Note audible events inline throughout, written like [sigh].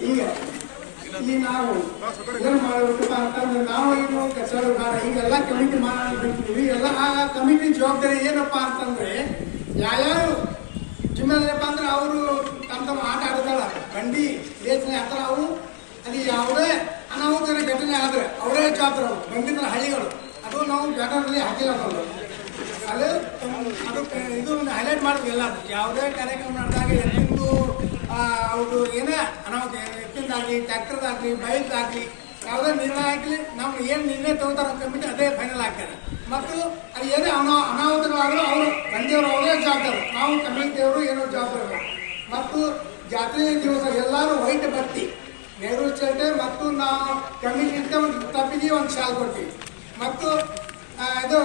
ಈಗ ಈ ನಾವು ಏನ್ ಮಾಡ್ಬೇಕಪ್ಪ ಅಂತಂದ್ರೆ ನಾವು ಏನು ಕೆಲಸ ಈಗೆಲ್ಲ ಕಮಿಟಿ ಮಾಡ್ಬಿಡ್ತೀವಿ ಎಲ್ಲ ಆ ಕಮಿಟಿ ಜವಾಬ್ದಾರಿ ಏನಪ್ಪ ಅಂತಂದ್ರೆ, ಯಾರ್ಯಾರು ಜಿಮ್ಮೆಲ್ಲಪ್ಪ ಅಂದ್ರೆ ಅವರು ತಮ್ಮ ತಮ್ಮ ಆಟ ಆಡೋದಲ್ಲ ಬಂಡಿ ಯೋಚನೆ ಆತರ ಅವು. ಅದು ಯಾವುದೇ ಅನಾಹುತ ಘಟನೆ ಆದ್ರೆ ಅವರೇ ಜವಾಬ್ದಾರ ಅವರು. ಬಂದಿದ್ದ ಹಳ್ಳಿಗಳು. ಅದು ನಾವು ಬ್ಯಾನರ್ನಲ್ಲಿ ಹಾಕಿಲ್ಲ ನಾವು ಅದು ಅದು ಇದು ಒಂದು ಹೈಲೈಟ್ ಮಾಡಿದ್ವಿ ಎಲ್ಲ ಯಾವುದೇ ಕಾರ್ಯಕ್ರಮ ನಡೆದಾಗ ಅವ್ರದ್ದು ಏನೇ ಅನಾಹುತ, ಎತ್ತಿಂದಾಗಲಿ ಟ್ಯಾಕ್ಟರ್ದಾಗಲಿ ಬೈಕ್ದಾಗಲಿ ಯಾವುದೇ ನಿರ್ಣಯ ಆಗಲಿ ನಾವು ಏನು ನಿರ್ಣಯ ತಗೋತಾರ ಕಮಿಟಿ ಅದೇ ಫೈನಲ್ ಆಗ್ತಾರೆ ಮತ್ತು ಅದು ಏನೇ ಅನಾ, ಅನಾಹುತಗಳಾದರೂ ಅವರು ತಂದೆಯವರು ಅವರೇ ಜವಾಬ್ದಾರು. ನಾವು ಕಮಿಟಿಯವರು ಏನೋ ಜವಾಬ್ದಾರ ಮತ್ತು ಜಾತ್ರೆ ದಿವಸ ಎಲ್ಲರೂ ವೈಟ್ ಬತ್ತಿ. ನೆಹರು ಚೇಟೆ ಮತ್ತು ನಾವು ಕಮಿಟಿ ಒಂದು ತಪ್ಪಿಗೆ ಒಂದು ಶಾಲ್ ಕೊಡ್ತೀವಿ. ಮತ್ತು ಇದು,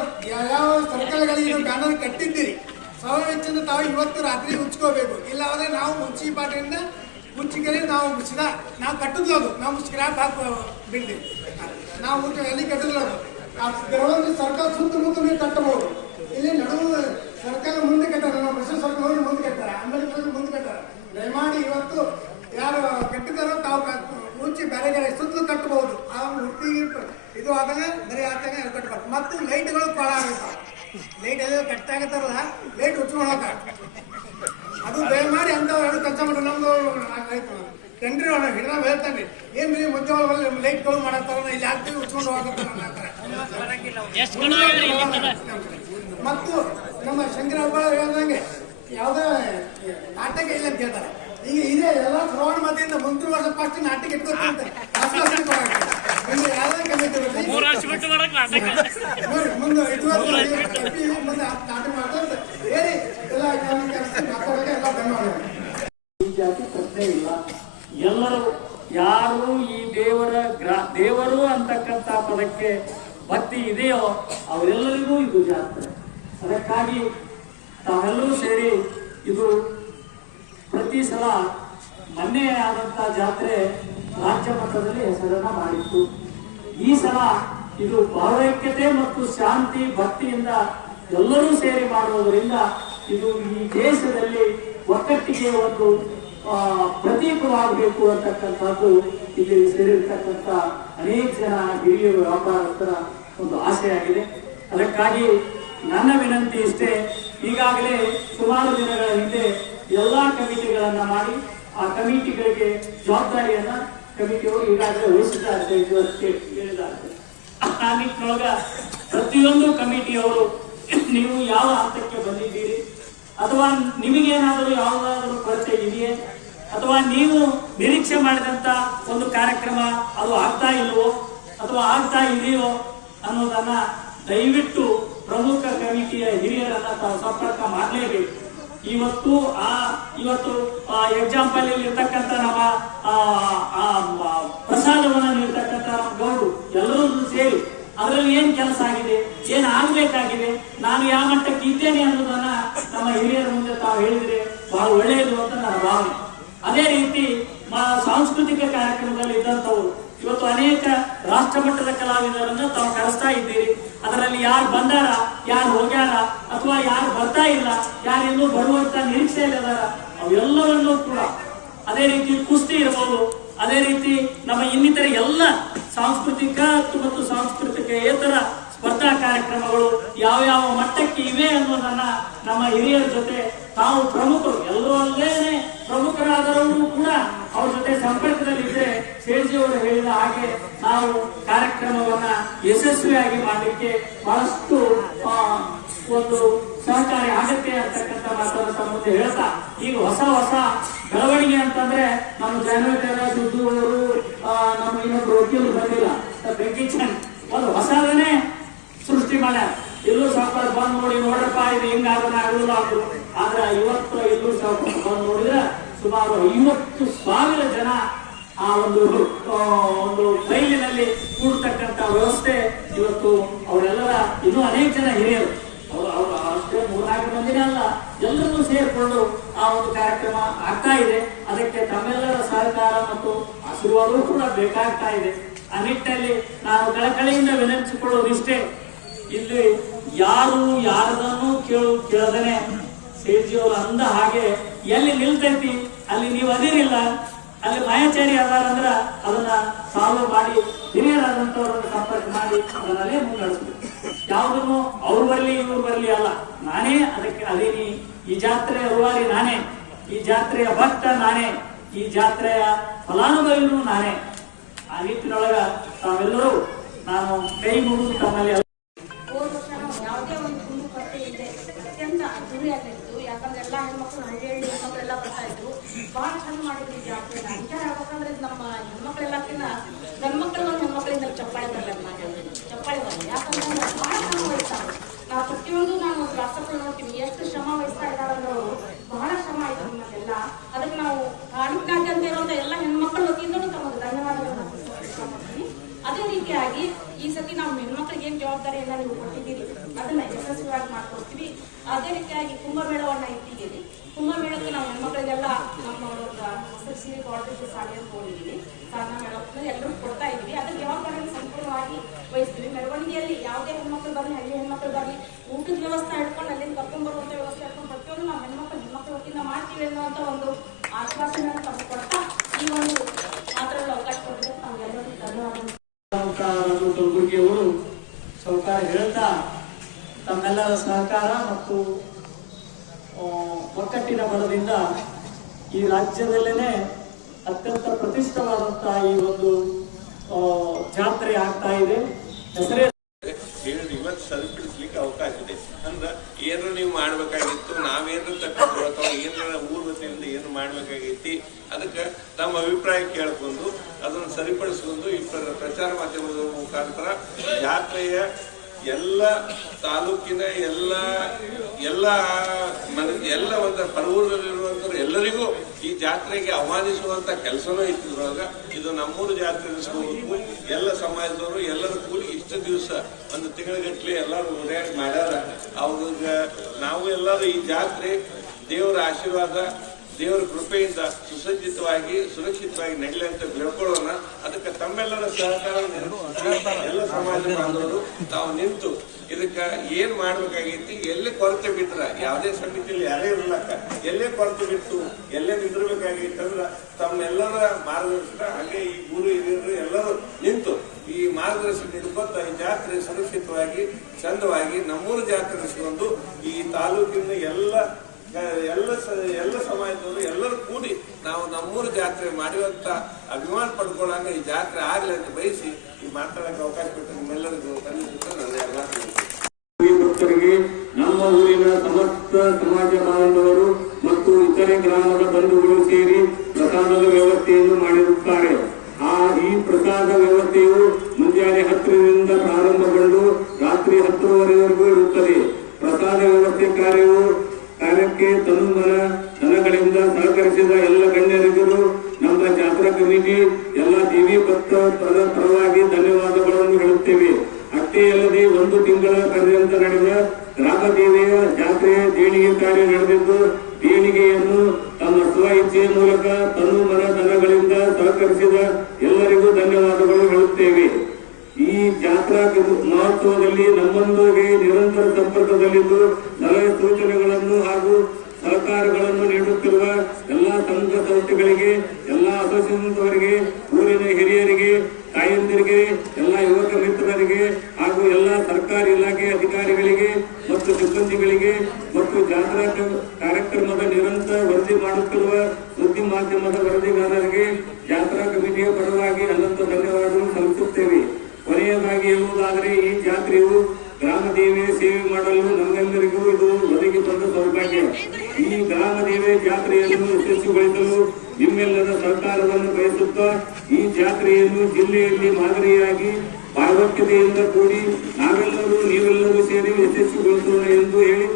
ಯಾವ ಸರ್ಕಲ್ಗಳಿಗೆ ನೀವು ಬ್ಯಾನರ್ ಕಟ್ಟಿದ್ದೀರಿ ಸಾವಿರ ವೆಚ್ಚನ ತಾವು ಇವತ್ತು ರಾತ್ರಿ ಉಚ್ಕೋಬೇಕು ಇಲ್ಲ ಅಂದ್ರೆ ನಾವು ಪಾಟೆಯಿಂದ ಮುಚ್ಚಿಗೆರೆ ನಾವು ಮುಚ್ಚಿದ, ನಾವು ಕಟ್ಟಿದ್ಲು ಅದು. ನಾವು ಸ್ಕ್ರಾಪ್ ಹಾಕಿ ಬಿಡ್ತೀವಿ ನಾವು ಮುಚ್ಚ ಎಲ್ಲಿ ಕಟ್ಟಿದ್ಲು ಅದು? ಆ ಕೆಲವೊಂದು ಸರ್ಕಾರ ಸುತ್ತಮುತ್ತ ನೀವು ಕಟ್ಟಬಹುದು. ಇಲ್ಲಿ ನಡುವು ಸರ್ಕಾರ ಮುಂದೆ ಕಟ್ಟಾರ ನಾವು ಮಿಶ್ರ ಸರ್ಕಾರ ಮುಂದೆ ಕಟ್ಟಾರ, ಅಂಬೇಡ್ಕರ್ ಮುಂದೆ ಕಟ್ಟಾರ. ದಯಮಾಡಿ ಇವತ್ತು ಯಾರು ಕಟ್ಟಿದಾರೋ ತಾವು ಮುಂಚೆ ಬೇರೆ ಬೇರೆ ಸುತ್ತಲೂ ಕಟ್ಟಬಹುದು. ಆ ಹುಟ್ಟಿಗೆ ಇದು ಆದಾಗ, ಬರೀ ಆದಾಗ ಕಟ್ಟಬಾರ್ದು. ಮತ್ತು ಲೈಟ್ಗಳು ಕೊಳ ಆಗುತ್ತೆ ಲೈಟ್ ಎಲ್ಲ ಕಟ್ಟಾಗತ್ತಾರಲ್ಲ ಲೈಟ್ ಉಚ್ಕೊಳಕ ಅದು ದಯಮಾಡಿ ಅಂತ ಎರಡು ಕೆಲಸ ಮಾಡ್ರಿ ನಮ್ದು ಟೆಂಡ್ರಿ ಒಳಗೆ ಹಿಡಿದ ಹೇಳ್ತಾನೆ. ಏನ್ರಿ ಮುಂಚೆ ಲೈಟ್ ಕಳು ಮಾಡತ್ತಾರ ಇಲ್ಲಿ ಹಾಕ್ತೀವಿ ಉಚ್ಕೊಂಡು ಹೋಗತ್ತಾರ ಮತ್ತು ನಮ್ಮ ಶಂಕರ ಹಬ್ಬ ಹೇಳ್ದಂಗೆ ಯಾವುದೇ ನಾಟಕ ಇಲ್ಲ ಅಂತ ಹೇಳ್ತಾರೆ. ಈಗ ಇದೇ ಎಲ್ಲ ಶ್ರವಣ ಮಧ್ಯದಿಂದ ಮುಂದಿನ ವರ್ಷ ಫಸ್ಟ್ ನಾಟಕ ಇಟ್ಕೊತಂತೆ [laughs] ಯಾವುದೇ ಕಮಿಟಿ ಪ್ರಶ್ನೆ ಇಲ್ಲ ಎಲ್ಲರೂ ಯಾರು ಈ ದೇವರ ಗ್ರಾ ದೇವರು ಅಂತಕ್ಕಂಥ ಪದಕ್ಕೆ ಭಕ್ತಿ ಇದೆಯೋ ಅವರೆಲ್ಲರಿಗೂ ಇದು ಜಾತ್ರೆ. ಅದಕ್ಕಾಗಿ ತಾವೆಲ್ಲರೂ ಸೇರಿ ಇದು ಪ್ರತಿ ಸಲ ಮೊನ್ನೆ ಆದಂತ ಜಾತ್ರೆ ರಾಜ್ಯ ಮಟ್ಟದಲ್ಲಿ ಹೆಸರನ್ನ ಮಾಡಿತ್ತು. ಈ ಸಲ ಇದು ಭಾವೈಕ್ಯತೆ ಮತ್ತು ಶಾಂತಿ, ಭಕ್ತಿಯಿಂದ ಎಲ್ಲರೂ ಸೇರಿ ಮಾಡುವುದರಿಂದ ಇದು ಈ ದೇಶದಲ್ಲಿ ಒಕ್ಕಟ್ಟಿಗೆ ಒಂದು ಪ್ರತೀಕವಾಗಬೇಕು ಅಂತಕ್ಕಂಥದ್ದು ಇಲ್ಲಿ ಸೇರಿರ್ತಕ್ಕಂಥ ಅನೇಕ ಜನ ಹಿರಿಯರು ವ್ಯಾಪಾರಸ್ಥರ ಒಂದು ಆಸೆಯಾಗಿದೆ. ಅದಕ್ಕಾಗಿ ನನ್ನ ವಿನಂತಿ ಇಷ್ಟೇ, ಈಗಾಗಲೇ ಸುಮಾರು ದಿನಗಳ ಹಿಂದೆ ಎಲ್ಲ ಕಮಿಟಿಗಳನ್ನು ಮಾಡಿ ಆ ಕಮಿಟಿಗಳಿಗೆ ಜವಾಬ್ದಾರಿಯನ್ನ ಕಮಿಟಿಯವರು ಈಗಾಗಲೇ ವಹಿಸಿದ್ದಾರೆ ಇವತ್ತು ಹೇಳಿದ್ದಾರೆ. ಆ ನಿಟ್ಟಿನೊಳಗ ಪ್ರತಿಯೊಂದು ಕಮಿಟಿಯವರು, ನೀವು ಯಾವ ಹಂತಕ್ಕೆ ಬಂದಿದ್ದೀರಿ? ಅಥವಾ ನಿಮಗೇನಾದರೂ ಯಾವುದಾದರೂ ಕೊರತೆ ಇದೆಯೇ? ಅಥವಾ ನೀವು ನಿರೀಕ್ಷೆ ಮಾಡಿದಂತ ಒಂದು ಕಾರ್ಯಕ್ರಮ ಅದು ಆಗ್ತಾ ಇಲ್ವೋ? ಅಥವಾ ಆಗ್ತಾ ಇದೆಯೋ ಅನ್ನೋದನ್ನ ದಯವಿಟ್ಟು ಪ್ರಮುಖ ಕಮಿಟಿಯ ಹಿರಿಯರನ್ನ ತಾವು ಸಂಪರ್ಕ ಮಾಡಲೇಬೇಕು. ಇವತ್ತು ಆ, ಇವತ್ತು ಎಕ್ಸಾಂಪಲ್ ಇಲ್ಲಿ ಇರ್ತಕ್ಕಂಥ ನಮ್ಮ ಪ್ರಸಾದವನ್ನ ನೀಡ್ತಕ್ಕಂಥ ನಮ್ಮ ಗೌಡ್ರು ಎಲ್ಲರೂ ಸೇರಿ ಅದರಲ್ಲಿ ಏನ್ ಕೆಲಸ ಆಗಿದೆ, ಏನ್ ಆಗ್ಬೇಕಾಗಿದೆ, ನಾನು ಯಾವ ಮಟ್ಟಕ್ಕೆ ಇದ್ದೇನೆ ಅನ್ನೋದನ್ನ ನಮ್ಮ ಹಿರಿಯರ ಮುಂದೆ ತಾವು ಹೇಳಿದ್ರೆ ಬಹಳ ಒಳ್ಳೆಯದು ಅಂತ ನನ್ನ ಭಾವನೆ. ಅದೇ ರೀತಿ ಸಾಂಸ್ಕೃತಿಕ ಕಾರ್ಯಕ್ರಮದಲ್ಲಿ ಇದ್ದಂಥವ್ರು ಇವತ್ತು ಅನೇಕ ರಾಷ್ಟ್ರ ಮಟ್ಟದ ಕಲಾವಿದರನ್ನ ತಾವು ಕರೆಸ್ತಾ ಇದ್ದೀರಿ. ಅದರಲ್ಲಿ ಯಾರು ಬಂದಾರ, ಯಾರು ಹೋಗ್ಯಾರ, ಅಥವಾ ಯಾರು ಬರ್ತಾ ಇಲ್ಲ ಯಾರಿನ್ನೂ ಬರುವಂತ ನಿರೀಕ್ಷೆಯಲ್ಲಿ ಅದಾರ ಅವೆಲ್ಲವನ್ನೂ ಕೂಡ ಅದೇ ರೀತಿ ಕುಸ್ತಿ ಇರಬಹುದು ಅದೇ ರೀತಿ ನಮ್ಮ ಇನ್ನಿತರ ಎಲ್ಲ ಸಾಂಸ್ಕೃತಿಕ ಮತ್ತು ಸಾಂಸ್ಕೃತಿಕೇತರ ಸ್ಪರ್ಧಾ ಕಾರ್ಯಕ್ರಮಗಳು ಯಾವ ಯಾವ ಮಟ್ಟಕ್ಕೆ ಇವೆ ಅನ್ನೋದನ್ನ ನಮ್ಮ ಹಿರಿಯರ ಜೊತೆ ತಾವು ಪ್ರಮುಖರು ಎಲ್ಲರೂ ಅಲ್ಲೇನೆ ಪ್ರಮುಖರಾದವರು ಕೂಡ ಅವ್ರ ಜೊತೆ ಸಂಪರ್ಕದಲ್ಲಿದ್ದರೆ ಶೇಷಿ ಹಾಗೆ ನಾವು ಕಾರ್ಯಕ್ರಮವನ್ನ ಯಶಸ್ವಿಯಾಗಿ ಮಾಡಲಿಕ್ಕೆ ಬಹಳಷ್ಟು ಒಂದು ಸಹಕಾರಿ ಆಗತ್ತೆ ಅಂತಕ್ಕಂಥ ಮಾತನ್ನು ತಮ್ಮ ಮುಂದೆ ಹೇಳ್ತಾ, ಈಗ ಹೊಸ ಹೊಸ ಬೆಳವಣಿಗೆ ಅಂತಂದ್ರೆ ನಮ್ಮ ಜಾನ್ವೇಟರ ಸುದ್ದು ಅವರು ನಮ್ಮ ಇನ್ನೊಬ್ರು ವಕೀಲರು ಬಂದಿಲ್ಲ. ಬೆಂಕಿ ಚಂದ್ ಒಂದು ಹೊಸದನ್ನೇ ಸೃಷ್ಟಿ ಮಾಡ್ಯಾರ. ಇಲ್ಲೂ ಸಾವುಕಾರ ಬಂದ್ ನೋಡಿ ನೋಡ್ರಪ್ಪ, ಇದು ಹಿಂಗಾದ್ರೆ ಆಗುದಿಲ್ಲ ಅವರು ಆದ್ರೆ ಇವತ್ತು ಇಲ್ಲೂ ಸಾವುಕಾರ ಬಂದ್ ನೋಡಿದ್ರೆ ಸುಮಾರು ಐವತ್ತು ಸಾವಿರ ಜನ ಆ ಒಂದು ಒಂದು ಫೈಲಿನಲ್ಲಿ ಕೂಡ್ತಕ್ಕಂತ ವ್ಯವಸ್ಥೆ ಇವತ್ತು ಅವರೆಲ್ಲರ ಇನ್ನೂ ಅನೇಕ ಜನ ಹಿರಿಯರು. ಅವರು ಅವರು ಅಷ್ಟೇ ಮೂರ್ನಾಲ್ಕು ಮಂದಿನೇ ಅಲ್ಲ ಎಲ್ಲರನ್ನೂ ಸೇರಿಕೊಂಡು ಆ ಒಂದು ಕಾರ್ಯಕ್ರಮ ಆಗ್ತಾ ಇದೆ. ಅದಕ್ಕೆ ತಮ್ಮೆಲ್ಲರ ಸಹಕಾರ ಮತ್ತು ಆಶೀರ್ವಾದವೂ ಕೂಡ ಬೇಕಾಗ್ತಾ ಇದೆ. ಆ ನಿಟ್ಟಿನಲ್ಲಿ ನಾನು ಕಳಕಳಿಯಿಂದ ವಿನಂತಿಸಿಕೊಳ್ಳೋದಿಷ್ಟೇ ಇಲ್ಲಿ ಯಾರು ಯಾರದನ್ನು ಕೇಳು, ಕೇಳದನೆ. ಸೇಜಿಯವರು ಅಂದ ಹಾಗೆ ಎಲ್ಲಿ ನಿಲ್ತೈತಿ, ಅಲ್ಲಿ ನೀವು ಅದಿರಿಲ್ಲ. ಅಲ್ಲಿ ಮಾಯಾಚಾರಿ ಅದಾರ ಅಂದ್ರ ಅದನ್ನ ಸಾಲ್ವ್ ಮಾಡಿ ಹಿರಿಯರಾದಂತವ್ರನ್ನ ಸಂಪರ್ಕ ಮಾಡಿ ಅದನ್ನಲ್ಲೇ ಮುನ್ನಡೆಸ್ಬೇಕು ಯಾವುದನ್ನು ಅವ್ರು ಬರ್ಲಿ, ಇವ್ರು ಬರಲಿ ಅಲ್ಲ. ನಾನೇ ಅದಕ್ಕೆ ಅದೇನಿ, ಈ ಜಾತ್ರೆಯ ರೂವಾರಿ ನಾನೇ, ಈ ಜಾತ್ರೆಯ ಭಕ್ತ ನಾನೇ, ಈ ಜಾತ್ರೆಯ ಫಲಾನುಭವಿನೂ ನಾನೇ. ಆ ನಿಟ್ಟಿನೊಳಗ ತಾವೆಲ್ಲರೂ ನಾನು ಕೈ ಮುಗಿದು ತಮ್ಮಲ್ಲಿ ಹೋದ ವರ್ಷ ನಾವು ಯಾವುದೇ ಒಂದು ಕುಂದು ಕೊರತೆ ಇದೆ ಅತ್ಯಂತ ಅದ್ದೂರಿಯಾಗಿತ್ತು ಯಾಕಂದ್ರೆ ಎಲ್ಲ ಹೆಣ್ಮಕ್ಳು ಹಳ್ಳಿ ಹಳ್ಳಿ ಹೆಣ್ಮಕ್ಳೆಲ್ಲ ಬರ್ತಾ ಇದ್ರು ಬಹಳ ಚಂದ ಮಾಡಿದ್ವಿ ಈ ಜಾತ್ರೆನ ನಿಜ ಹೇಳ್ಬೇಕಂದ್ರೆ ಇದು ನಮ್ಮ ಹೆಣ್ಮಕ್ಳೆಲ್ಲಕ್ಕಿಂತ ಗಂಡ್ಮಕ್ಳು ಒಂದು ಹೆಣ್ಮಕ್ಳಿಂದ ಚಪ್ಪಾಳೆ ಬರಲ್ಲ ನಾನು ಹೇಳ್ತೀನಿ. ಚಪ್ಪಾಳೆ ಬರಲ್ಲ ಯಾಕಂದ್ರೆ ಅವ್ರು ಬಹಳ ಶ್ರಮ ವಹಿಸ್ತಾರೆ ನಾವು ಪ್ರತಿಯೊಂದು ನಾವು ವಾಟ್ಸಪ್ಪಲ್ಲಿ ನೋಡ್ತೀವಿ ಎಷ್ಟು ಶ್ರಮ ವಹಿಸ್ತಾ ಇದ್ದಾರೆ ಅಂದ್ರೆ ಅವರು ಬಹಳ ಶ್ರಮ ಆಯ್ತು ನಮ್ಮದೆಲ್ಲ ಅದಕ್ಕೆ ನಾವು ತಾಲೂಕಿನಾದ್ಯಂತ ಇರುವಂತ ಎಲ್ಲ ಹೆಣ್ಮಕ್ಳ ವತಿಯಿಂದಲೂ ತಮಗೆ ಧನ್ಯವಾದಗಳನ್ನು ಇಷ್ಟಪಡ್ತೀನಿ ಅದೇ ರೀತಿಯಾಗಿ ಈ ಸತಿ ನಾವು ಹೆಣ್ಮಕ್ಳಿಗೆ ಏನ್ ಎಲ್ಲ ನೀವು ಕೊಟ್ಟಿದ್ದೀರಿ? ಅದನ್ನ ಯಶಸ್ವಿಯಾಗಿ ಮಾಡ್ಕೊಡ್ತೀವಿ. ಅದೇ ರೀತಿಯಾಗಿ ಕುಂಭಮೇಳವನ್ನ ಇಟ್ಟಿದ್ದೀರಿ. ಕುಂಭಮೇಳಕ್ಕೆ ನಾವು ಹೆಣ್ಮಕ್ಳಿಗೆಲ್ಲ ನಮ್ಮ ಸೀರೆ ಹೋಗಿದ್ದೀವಿ ಸಾಧನ ಎಲ್ಲರೂ ಕೊಡ್ತಾ ಇದ್ದೀವಿ. ಅದ್ರ ಜವಾಬ್ದಾರಿಯನ್ನು ಸಂಪೂರ್ಣವಾಗಿ ವಹಿಸ್ತೀವಿ. ಮೆರವಣಿಗೆಯಲ್ಲಿ ಯಾವುದೇ ಹೆಣ್ಮಕ್ಳು ಬರಲಿ, ಹಳ್ಳಿ ಹೆಣ್ಮಕ್ಳು ಬರಲಿ, ಊಟದ ವ್ಯವಸ್ಥೆ ಹಿಡ್ಕೊಂಡು ಅಲ್ಲಿಂದ ಕರ್ಕೊಂಡ್ ಬರುವಂತ ವ್ಯವಸ್ಥೆ ಹಿಡ್ಕೊಂಡು ಪ್ರತಿಯೊಂದು ನಾವು ಹೆಣ್ಮಕ್ಳು ಹೆಣ್ಮಕ್ಳ ವತಿಯಿಂದ ಮಾಡ್ತೀವಿ ಅನ್ನುವಂತ ಒಂದು ಆಶ್ವಾಸನೆಯನ್ನು ತಮಗೆ ಕೊಡ್ತಾ ಈ ಒಂದು ಮಾತ್ರದಲ್ಲಿ ಅವಕಾಶ ಕೊಟ್ಟಿದ್ದಕ್ಕೆ ನಾವೆಲ್ಲರಿಗೂ ಧನ್ಯವಾದಗಳು ಕಲಬುರಗಿಯವರು ಸಹಕಾರ ಹೇಳ್ತಾ ತಮ್ಮೆಲ್ಲರ ಸಹಕಾರ ಮತ್ತು ಆ, ಒಕ್ಕಟ್ಟಿನ ಬಲದಿಂದ ಈ ರಾಜ್ಯದಲ್ಲೇನೆ ಅತ್ಯಂತ ಪ್ರತಿಷ್ಠವಾದಂತಹ ಈ ಒಂದು ಜಾತ್ರೆ ಆಗ್ತಾ ಇದೆ. ಹೆಸರೇ ಇವತ್ತು ಸರಿಪಡಿಸ್ಲಿಕ್ಕೆ ಅವಕಾಶ ಇದೆ. ಅಂದ್ರೆ ಏನು ನೀವು ಮಾಡ್ಬೇಕಾಗಿತ್ತು ನಾವೇನು ತಗೊಂಡು ಅಥವಾ ಏನಾರ ಊರ್ ವತಿಯಿಂದ ಏನು ಮಾಡ್ಬೇಕಾಗೈತಿ, ಅದಕ್ಕೆ ತಮ್ಮ ಅಭಿಪ್ರಾಯ ಕೇಳ್ಕೊಂಡು, ಅದನ್ನು ಸರಿಪಡಿಸ್ಕೊಂಡು ಈ ಪ್ರಚಾರ ಮಾಧ್ಯಮದ ಮುಖಾಂತರ ಜಾತ್ರೆಯ ಎಲ್ಲ ತಾಲೂಕಿನ ಎಲ್ಲ ಎಲ್ಲ ಮನೆ, ಎಲ್ಲ ಒಂದು ಪರವೂರಲ್ಲಿರುವಂಥವ್ರು ಎಲ್ಲರಿಗೂ ಈ ಜಾತ್ರೆಗೆ ಆಹ್ವಾನಿಸುವಂತ ಕೆಲಸನೂ ಇತ್ತಿದ್ರೊಳಗ ಇದು ನಮ್ಮೂರು ಜಾತ್ರೆ ಅನಿಸ್ಕೋಬೇಕು ಎಲ್ಲ ಸಮಾಜದವರು ಎಲ್ಲರೂ ಕೂಡಿ ಇಷ್ಟು ದಿವಸ, ಒಂದು ತಿಂಗಳಗಟ್ಲೆ ಎಲ್ಲರೂ ಓಡಾಡಿ ಮಾಡ್ಯಾರ ಅವ್ರಿಗೆ ನಾವು ಎಲ್ಲರೂ ಈ ಜಾತ್ರೆ ದೇವರ ಆಶೀರ್ವಾದ ದೇವರ ಕೃಪೆಯಿಂದ ಸುಸಜ್ಜಿತವಾಗಿ, ಸುರಕ್ಷಿತವಾಗಿ ನಡೆಯಲಿ ಅಂತ ಬೇಡ್ಕೊಳ್ಳೋಣ ಅದಕ್ಕೆ ತಮ್ಮೆಲ್ಲರ ಸಹಕಾರ ಎಲ್ಲ ಸಮಾಜ ಬಾಂಧವರು, ತಾವು ನಿಂತು ಇದಕ್ಕ ಏನ್ ಮಾಡ್ಬೇಕಾಗೈತಿ, ಎಲ್ಲೇ ಕೊರತೆ ಬಿಟ್ರ, ಯಾವುದೇ ಸಮಿತಿಯಲ್ಲಿ ಯಾರೇ ಇರ್ಲಕ್ಕ, ಎಲ್ಲೇ ಕೊರತೆ ಬಿಟ್ಟು ಎಲ್ಲೇ ನಿಂದಿರ್ಬೇಕಾಗೈತೆ ಅಂದ್ರ ತಮ್ಮೆಲ್ಲರ ಮಾರ್ಗದರ್ಶನ, ಹಾಗೆ ಈ ಗುರು ಹಿರಿಯರು ಎಲ್ಲರೂ ನಿಂತು ಈ ಮಾರ್ಗದರ್ಶನ ಹಿಡ್ಕೊತ ಈ ಜಾತ್ರೆ ಸುರಕ್ಷಿತವಾಗಿ, ಚಂದವಾಗಿ ನಮ್ಮೂರು ಜಾತ್ರೆ ನಡೆಸಿಕೊಂಡು ಈ ತಾಲೂಕಿನ ಎಲ್ಲ ಎಲ್ಲ ಎಲ್ಲ ಸಮಾಜದವರು ಎಲ್ಲರೂ ಕೂಡಿ ನಾವು ನಮ್ಮೂರ ಜಾತ್ರೆ ಮಾಡಿರುವಂತ ಅಭಿಮಾನ ಪಡ್ಕೊಳ್ಳಂಗ ಈ ಜಾತ್ರೆ ಆಗ್ಲಿ ಅಂತ ಬಯಸಿ ಈ ಮಾತಾಡಕ್ಕೆ ಅವಕಾಶ ಕೊಟ್ಟು ನಿಮ್ಮೆಲ್ಲರಿಗೂ ಭಕ್ತರಿಗೆ ನಮ್ಮ ಊರಿನ ಸಮಸ್ತ ಸಮಾಜ ಬಾಂಧವರು ಮತ್ತು ಇತರೆ ಗ್ರಾಮದ ಬಂಧುಗಳು ಸೇರಿ ಪ್ರಸಾದದ ವ್ಯವಸ್ಥೆಯನ್ನು ಮಾಡಿರುತ್ತಾರೆ. ಆ ಈ ಪ್ರಸಾದ ವ್ಯವಸ್ಥೆಯು ಜಾತ್ರಾ ಮಹೋತ್ಸವದಲ್ಲಿ ನಮ್ಮೊಂದಿಗೆ ನಿರಂತರ ಸಂಪರ್ಕದಲ್ಲಿದ್ದು ಸಲಹೆ ಸೂಚನೆಗಳನ್ನು ಹಾಗೂ ಸಹಕಾರಗಳನ್ನು ನೀಡುತ್ತಿರುವ ಎಲ್ಲಾ ಸಂಘ ಸಂಸ್ಥೆಗಳಿಗೆ, ಎಲ್ಲಾ ಅಸೋಸಿಯೇಷನ್ವರಿಗೆ ಊರಿನ ಹಿರಿಯರಿಗೆ, ತಾಯಂದಿರಿಗೆ, ಎಲ್ಲ ಯುವಕ ಮಿತ್ರರಿಗೆ ಹಾಗೂ ಎಲ್ಲ ಸರ್ಕಾರಿ ಇಲಾಖೆ ಅಧಿಕಾರಿಗಳಿಗೆ ಮತ್ತು ಸಿಬ್ಬಂದಿಗಳಿಗೆ ಮತ್ತು ಜಾತ್ರಾ ಕಾರ್ಯಕ್ರಮದ ನಿರಂತರ ವರದಿ ಮಾಡುತ್ತಿರುವ ಸುದ್ದಿ ಮಾಧ್ಯಮದ ವರದಿಗಾರರಿಗೆ ಜಾತ್ರಾ ಕಮಿಟಿಯ ಪರವಾಗಿ ಅನಂತ ಧನ್ಯವಾದಗಳು ಸಲ್ಲಿಸುತ್ತೇವೆ. ಕೊನೆಯದಾಗಿ ಹೇಳುವುದಾದರೆ ಈ ಜಾತ್ರೆಯು ಗ್ರಾಮ ದೇವಿಯ ಸೇವೆ ಮಾಡಲು ನಮ್ಮೆಲ್ಲರಿಗೂ ಇದು ಒದಗಿ ಬಂದ ಸೌಭಾಗ್ಯ. ಈ ಗ್ರಾಮ ದೇವಿಯ ಜಾತ್ರೆಯನ್ನು ಯಶಸ್ವಿಗೊಳಿಸಲು ನಿಮ್ಮೆಲ್ಲರ ಸರ್ಕಾರವನ್ನು ಬಯಸುತ್ತಾ ಈ ಜಾತ್ರೆಯನ್ನು ಜಿಲ್ಲೆಯಲ್ಲಿ ಮಾದರಿಯಾಗಿ ಪಾರ್ವತ್ಯತೆಯಿಂದ ಕೂಡಿ ನಾವೆಲ್ಲರೂ ನೀವೆಲ್ಲರೂ ಸೇರಿ ಯಶಸ್ವಿಗೊಳಿಸೋಣ ಎಂದು ಹೇಳಿ